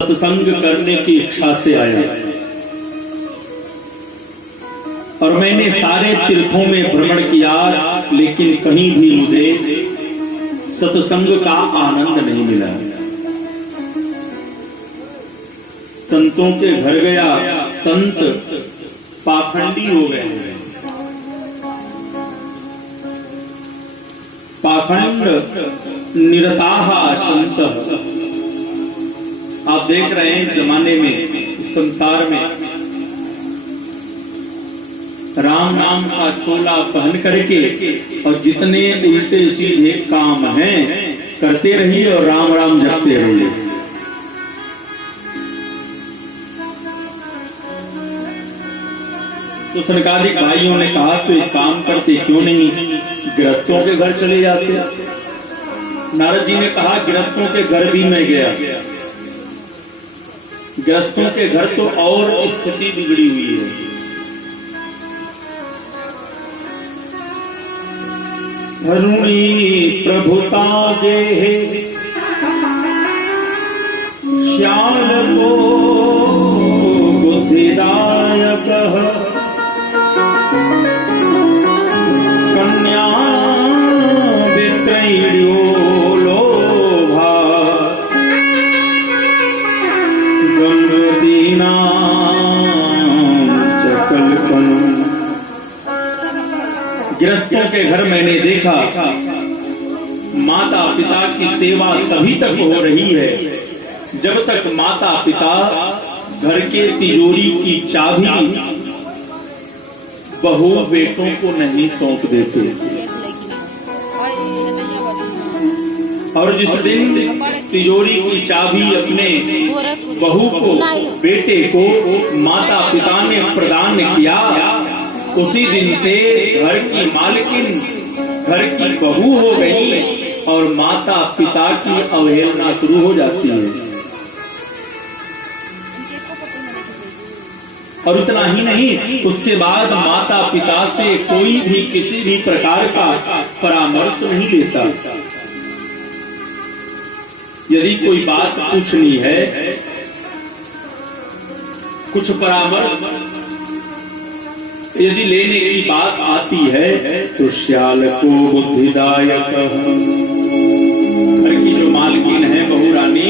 सत्संग करने की इच्छा से आया और मैंने सारे तीर्थों में भ्रमण किया, लेकिन कहीं भी मुझे सत्संग का आनंद नहीं मिला। संतों के घर गया, संत पाखंडी हो गए। पाखंड निरताः संतः। आप देख रहे हैं जमाने में, संसार में राम नाम का चोला पहन करके और जितने उल्टे सीधे काम हैं करते रहिए और राम राम जपते रहिए। तो सरकारी भाइयों ने कहा तो एक काम करते, क्यों नहीं गृहस्थों के घर चले जाते। नारद जी ने कहा गृहस्थों के घर भी मैं गया। गृहस्थों के घर तो और स्थिति बिगड़ी हुई है। धरुणी प्रभुता जे श्याल को बुद्धिदायक कन्या वित्रैर्यो लोभा गंगदीना चकलपन। गृहस्थों के घर मैंने देखा माता पिता की सेवा तभी तक हो रही है जब तक माता पिता घर के तिजोरी की चाबी बहू बेटों को नहीं सौंप देते। और जिस दिन तिजोरी की चाबी अपने बहू को बेटे को माता पिता ने प्रदान किया, उसी दिन से घर की मालकिन घर की बहू हो गई और माता पिता की अवहेलना शुरू हो जाती है। और इतना ही नहीं, उसके बाद माता पिता से कोई भी किसी भी प्रकार का परामर्श नहीं लेता। यदि कोई बात पूछनी है, कुछ परामर्श यदि लेने की बात आती है तो श्याल को बुद्धिदायक। घर की जो मालकिन है बहू रानी,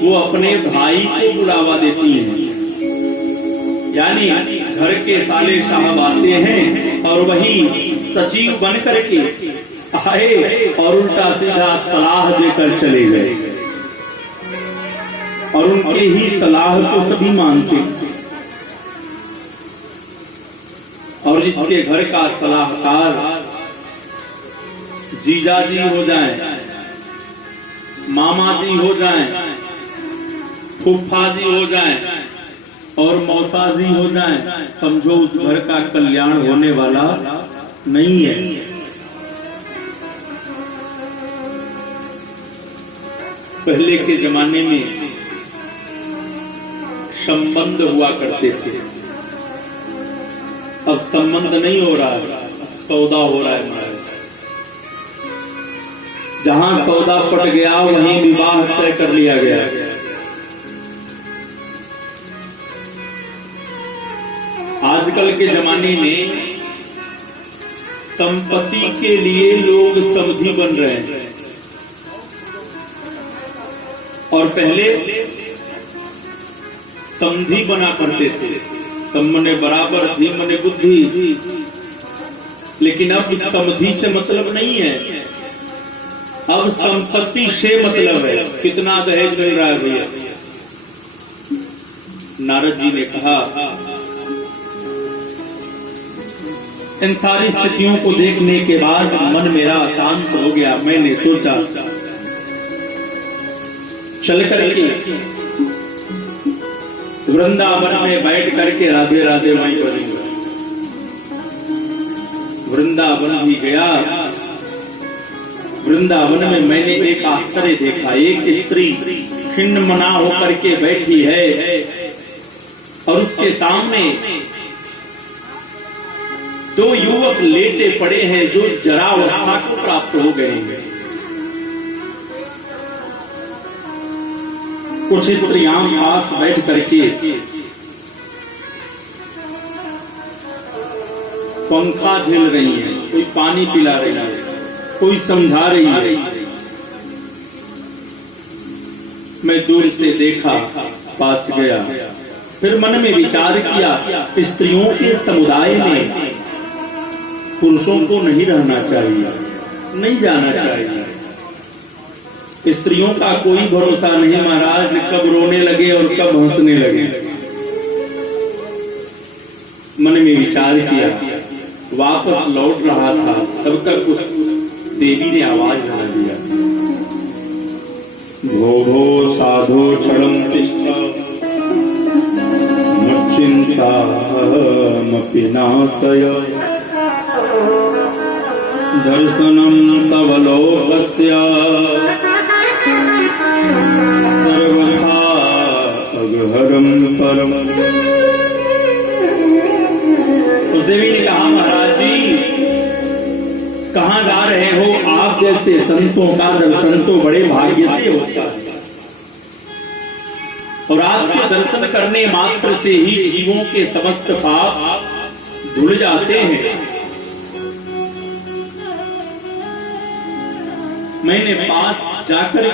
वो अपने भाई को बुलावा देती है। यानी घर के साले साहब आते हैं और वही सचिव बन करके आए और उल्टा सीधा सलाह देकर चले गए और उनके ही सलाह को सभी मानते। और जिसके घर का सलाहकार जीजा जी हो जाए, मामा जी हो जाए, फूफा जी हो जाए और मौसा जी हो जाए, समझो उस घर का कल्याण होने वाला नहीं है। पहले के जमाने में संबंध हुआ करते थे, अब संबंध नहीं हो रहा है, सौदा हो रहा है। जहां सौदा पट गया वहीं विवाह तय कर लिया गया। आजकल के जमाने में संपत्ति के लिए लोग समधी बन रहे हैं और पहले समधी बना करते थे। सम मने बराबर, धी मने बुद्धि। लेकिन अब समधी से मतलब नहीं है, अब संपत्ति से मतलब है। कितना दहेज मिल रहा है भैया? नारद जी ने कहा इन सारी स्थितियों को देखने के बाद मन मेरा शांत हो गया। मैंने सोचा चल करके वृंदावन में बैठ करके राधे राधे मैं करूंगा। वृंदावन भी गया। वृंदावन में मैंने एक आश्चर्य देखा। एक स्त्री खिन्न मना होकर के बैठी है और उसके सामने दो युवक लेटे पड़े हैं जो जरावस्था को प्राप्त हो गए हैं। कुछ स्त्रियां पास बैठ करके पंखा झेल रही है, कोई पानी पिला रही है, कोई समझा रही है। मैं दूर से देखा, पास गया, फिर मन में विचार किया, स्त्रियों के समुदाय में पुरुषों को नहीं रहना चाहिए, नहीं जाना चाहिए। स्त्रियों का कोई भरोसा नहीं महाराज, कब रोने लगे और कब हंसने लगे। मन में विचार किया, वापस लौट रहा था, तब तक उस देवी ने आवाज बना दिया, भो भो साधो क्षणं तिष्ठ मच्चिन्तामपि नाशय दर्शनं तव लोकस्य सर्वथा अगहरं परम। उस देवी ने कहा, महाराज जी कहाँ जा रहे हो? आप जैसे संतों का दर्शन तो बड़े भाग्य से होता है, और आपके दर्शन करने मात्र से ही जीवों के समस्त पाप धुल जाते हैं। मैंने पास जाकर